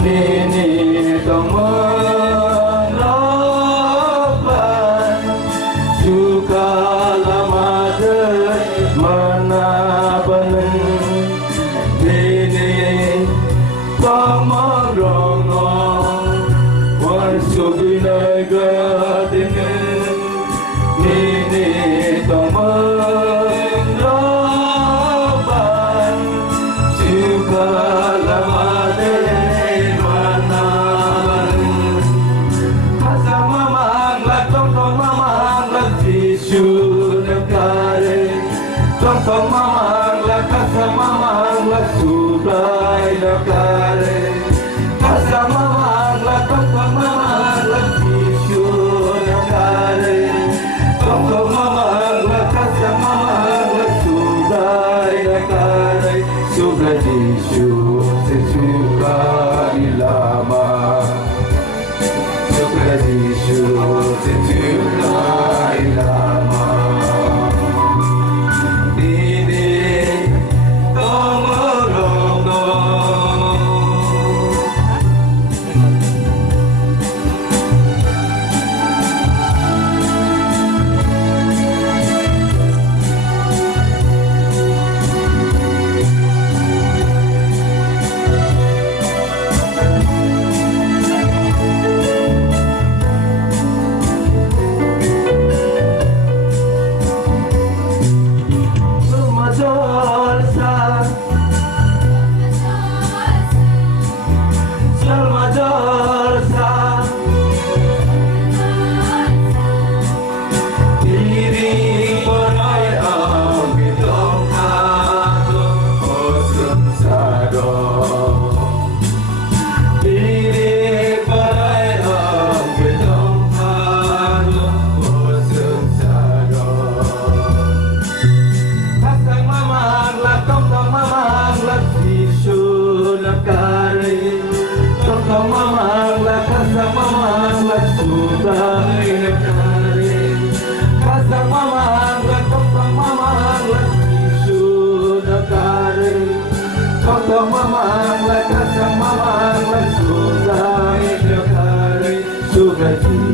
Nini tong menoplan suka lama mana beneng Nini tong merongong warsubina gadingen Nini tong menoplan suka lama Tong mamang la kasa mamang la sublay la kare kasa mamang la tong mamang la tisu la kare tong mamang la kasa mamang la sublay la kare sublay tisu sesuka ilama sublay tisu sesuka ilama Tong mamang la kasa mamang la sublay la kare kasa mamang la tong mamang la tisu la kare tong mamang la kasa mamang la sublay la kare sublay